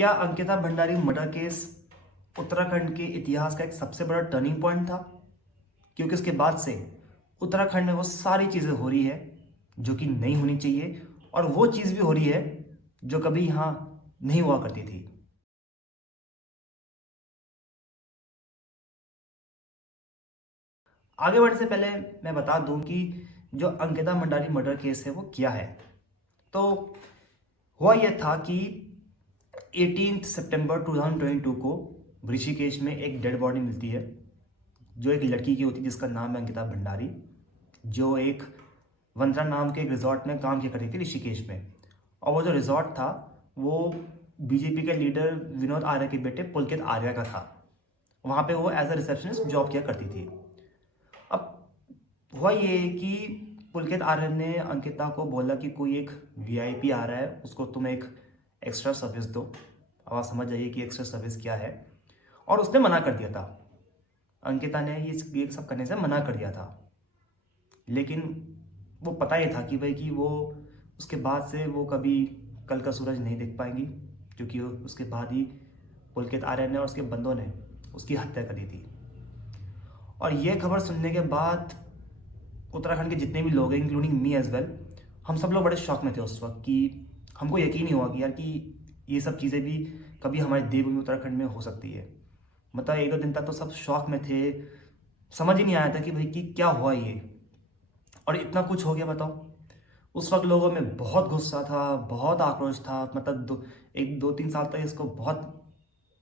क्या Ankita Bhandari murder case Uttarakhand के इतिहास का एक सबसे बड़ा टर्निंग पॉइंट था? क्योंकि उसके बाद से उत्तराखंड में वो सारी चीज़ें हो रही है जो कि नहीं होनी चाहिए, और वो चीज़ भी हो रही है जो कभी यहाँ नहीं हुआ करती थी। आगे बढ़ने से पहले मैं बता दूं कि जो अंकिता भंडारी मर्डर केस है वो क्या है। तो हुआ यह था कि 18 सितंबर 2022 को ऋषिकेश में एक डेड बॉडी मिलती है, जो एक लड़की की होती है जिसका नाम है अंकिता भंडारी, जो एक वंदना नाम के एक रिजॉर्ट में काम किया करती थी ऋषिकेश में। और वो जो रिजॉर्ट था वो बीजेपी के लीडर विनोद आर्य के बेटे पुलकित आर्य का था। वहाँ पे वो एज अ रिसेप्शनिस्ट जॉब किया करती थी। अब हुआ ये कि पुलकित आर्य ने अंकिता को बोला कि कोई एक वीआईपी आ रहा है, उसको तुम एक एक्स्ट्रा सर्विस दो। अब आप समझ जाइए कि एक्स्ट्रा सर्विस क्या है। और उसने मना कर दिया था, अंकिता ने ये सब करने से मना कर दिया था। लेकिन वो पता ही था कि भाई कि वो उसके बाद से वो कभी कल का सूरज नहीं देख पाएंगी, क्योंकि उसके बाद ही पुलकित आर्य ने और उसके बंदों ने उसकी हत्या कर दी थी। और ये खबर सुनने के बाद उत्तराखंड के जितने भी लोग हैं, इंक्लूडिंग मी एज वेल, हम सब लोग बड़े शौक में थे उस वक्त कि हमको यकीन नहीं हुआ कि यार कि ये सब चीज़ें भी कभी हमारे देवभूमि उत्तराखंड में हो सकती है। मतलब एक दो दिन तक तो सब शौक में थे, समझ ही नहीं आया था कि भाई कि क्या हुआ ये, और इतना कुछ हो गया बताओ। उस वक्त लोगों में बहुत गुस्सा था, बहुत आक्रोश था। मतलब एक दो तीन साल तक इसको बहुत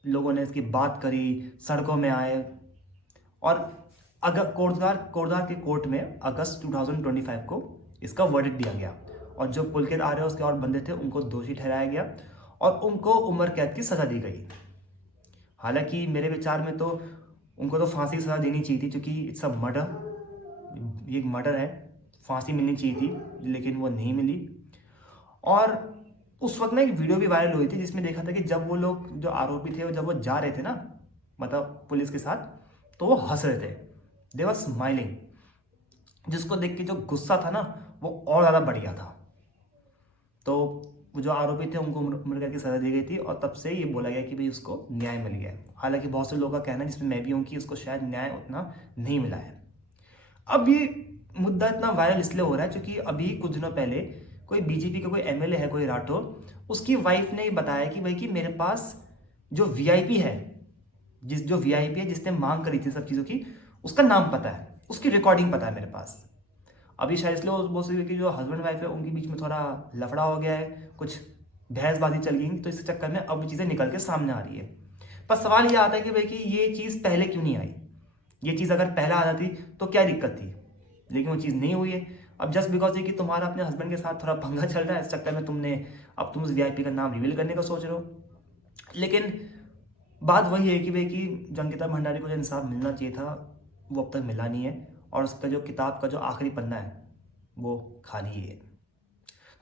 लोगों ने इसकी बात करी, सड़कों में आए। और अगर कोटद्वार के कोर्ट में अगस्त 2025 को इसका वर्डिक्ट दिया गया, और जो पुलकित आर्य उसके और बंदे थे उनको दोषी ठहराया गया और उनको उम्र कैद की सज़ा दी गई। हालांकि मेरे विचार में तो उनको तो फांसी की सज़ा देनी चाहिए थी, क्योंकि इट्स अ मर्डर, ये एक मर्डर है, फांसी मिलनी चाहिए थी, लेकिन वो नहीं मिली। और उस वक्त ना एक वीडियो भी वायरल हुई थी जिसमें देखा था कि जब वो लोग जो आरोपी थे जब वो जा रहे थे ना, मतलब पुलिस के साथ, तो वो हंस रहे थे, दे वर स्माइलिंग, जिसको देख के जो गुस्सा था ना वो और ज़्यादा बढ़ गया था। तो वो जो आरोपी थे उनको उम्र कैद की सज़ा दी गई थी, और तब से ये बोला गया कि भाई उसको न्याय मिल गया है। हालांकि बहुत से लोगों का कहना है, जिसमें मैं भी हूँ, कि उसको शायद न्याय उतना नहीं मिला है। अब ये मुद्दा इतना वायरल इसलिए हो रहा है क्योंकि अभी कुछ दिनों पहले कोई बीजेपी का कोई एमएलए है, कोई राठौर, उसकी वाइफ ने बताया कि भाई कि मेरे पास जो वीआईपी है, जो वीआईपी है जिसने मांग करी थी सब चीज़ों की, उसका नाम पता है, उसकी रिकॉर्डिंग पता है मेरे पास। अभी शायद इसलिए वो बोल सकते कि जो हस्बैंड वाइफ है उनके बीच में थोड़ा लफड़ा हो गया है, कुछ बहसबाजी चल गई, तो इस चक्कर में अब चीज़ें निकल के सामने आ रही है। पर सवाल ये आता है कि भाई कि ये चीज़ पहले क्यों नहीं आई? ये चीज़ अगर पहले आ जाती तो क्या दिक्कत थी? लेकिन वो चीज़ नहीं हुई है। अब जस्ट बिकॉज ये कि तुम्हारा अपने हस्बैंड के साथ थोड़ा पंगा चल रहा है, इस चक्कर में तुम उस वीआईपी का नाम रिवील करने का सोच रहे हो। लेकिन बात वही है कि भाई कि जो अंकिता भंडारी को जो इंसाफ मिलना चाहिए था वो अब तक मिला नहीं है, और उसका जो किताब का जो आखिरी पन्ना है वो खाली ही है।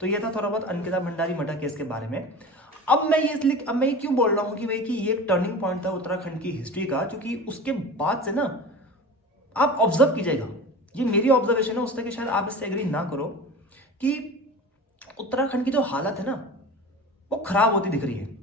तो ये था थोड़ा बहुत अंकिता भंडारी मर्डर केस के बारे में। अब मैं ये क्यों बोल रहा हूँ कि भाई कि ये एक टर्निंग पॉइंट था उत्तराखंड की हिस्ट्री का, क्योंकि उसके बाद से ना आप ऑब्जर्व कीजिएगा, ये मेरी ऑब्जर्वेशन है, उससे कि शायद आप इससे एग्री ना करो, कि उत्तराखंड की जो हालत है ना वो खराब होती दिख रही है।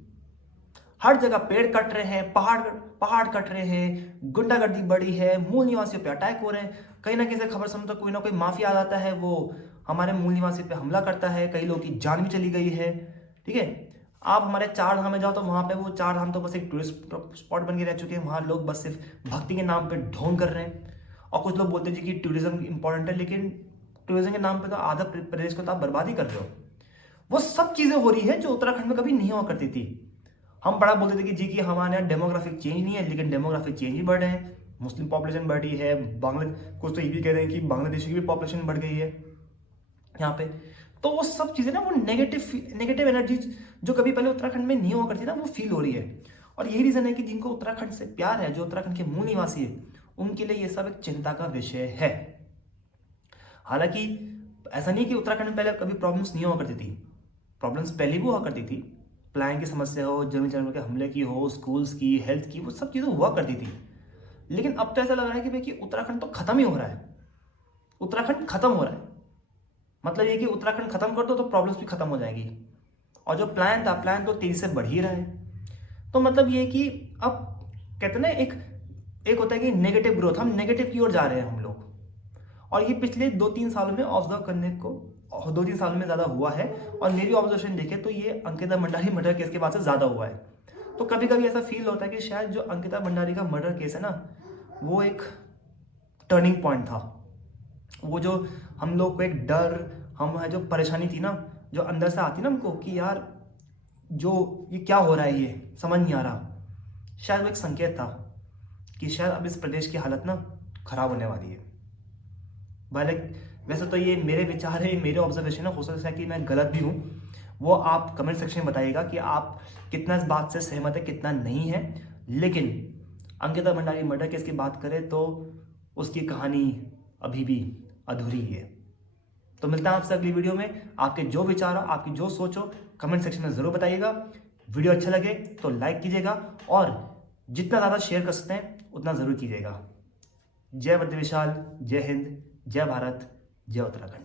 हर जगह पेड़ कट रहे हैं, पहाड़ कट रहे हैं, गुंडागर्दी बढ़ी है, मूल निवासियों पे अटैक हो रहे हैं। कहीं ना कहीं से खबर सुनो तो कोई ना कोई माफिया आ जाता है, वो हमारे मूल निवासी पे हमला करता है, कई लोगों की जान भी चली गई है। ठीक है, आप हमारे चार धाम में जाओ तो वहाँ पे वो चार धाम तो बस एक टूरिस्ट स्पॉट बन के रह चुके हैं, वहाँ लोग बस सिर्फ भक्ति के नाम पे ढोंग कर रहे हैं। और कुछ लोग बोलते हैं जी कि टूरिज्म इंपॉर्टेंट है, लेकिन टूरिज्म के नाम पे तो आधा प्रदेश को तो आप बर्बाद ही कर रहे हो। वो सब चीज़ें हो रही है जो उत्तराखंड में कभी नहीं हुआ करती थी। हम बड़ा बोलते थे कि जी कि हमारे यहाँ डेमोग्राफिक चेंज नहीं है, लेकिन डेमोग्राफिक चेंज ही बढ़ रहे हैं। मुस्लिम पॉपुलेशन बढ़ी है, कुछ तो ये भी कह रहे हैं कि बांग्लादेश की भी पॉपुलेशन बढ़ गई है यहाँ पे। तो वो सब चीज़ें ना, वो नेगेटिव एनर्जी जो कभी पहले उत्तराखंड में नहीं हुआ करती ना, वो फील हो रही है। और यही रीज़न है कि जिनको उत्तराखंड से प्यार है, जो उत्तराखंड के मूल निवासी है, उनके लिए ये सब एक चिंता का विषय है। हालांकि ऐसा नहीं कि उत्तराखंड में पहले कभी प्रॉब्लम्स नहीं हुआ करती थी, प्रॉब्लम्स पहले भी हुआ करती थी। प्लान की समस्या हो, जंगली जानवर के हमले की हो, स्कूल्स की, हेल्थ की, वो सब चीज़ें हुआ करती थी। लेकिन अब तो ऐसा लग रहा है कि भाई कि उत्तराखंड तो खत्म ही हो रहा है, उत्तराखंड खत्म हो रहा है। मतलब ये कि उत्तराखंड खत्म कर दो तो प्रॉब्लम्स भी खत्म हो जाएगी। और जो प्लान था, प्लान तो तेजी से बढ़ ही रहा है। तो मतलब ये कि अब कहते हैं ना एक होता है कि नेगेटिव ग्रोथ, हम नेगेटिव की ओर जा रहे हैं हम लोग। और ये पिछले 2-3 सालों में ऑब्जर्व करने को 2-3 सालों में ज़्यादा हुआ है। और मेरी ऑब्जर्वेशन देखें तो ये अंकिता भंडारी मर्डर केस के बाद से ज़्यादा हुआ है। तो कभी कभी ऐसा फील होता है कि शायद जो अंकिता भंडारी का मर्डर केस है ना, वो एक टर्निंग पॉइंट था। वो जो हम लोग को एक डर, हम जो परेशानी थी ना, जो अंदर से आती ना हमको कि यार जो ये क्या हो रहा है, ये समझ नहीं आ रहा, शायद वो एक संकेत था कि शायद अब इस प्रदेश की हालत ना खराब होने वाली है। भले वैसे तो ये मेरे विचार है, मेरे ऑब्जर्वेशन है, हो सकता है कि मैं गलत भी हूँ। वो आप कमेंट सेक्शन में बताइएगा कि आप कितना इस बात से सहमत है, कितना नहीं है। लेकिन अंकिता भंडारी मर्डर केस की बात करें तो उसकी कहानी अभी भी अधूरी ही है। तो मिलता है आपसे अगली वीडियो में। आपके जो विचार हो, आपकी जो सोच हो, कमेंट सेक्शन में ज़रूर बताइएगा। वीडियो अच्छा लगे तो लाइक कीजिएगा और जितना ज़्यादा शेयर कर सकते हैं उतना ज़रूर कीजिएगा। जय वंदे विशाल, जय हिंद, जय भारत, जय उत्तराखंड।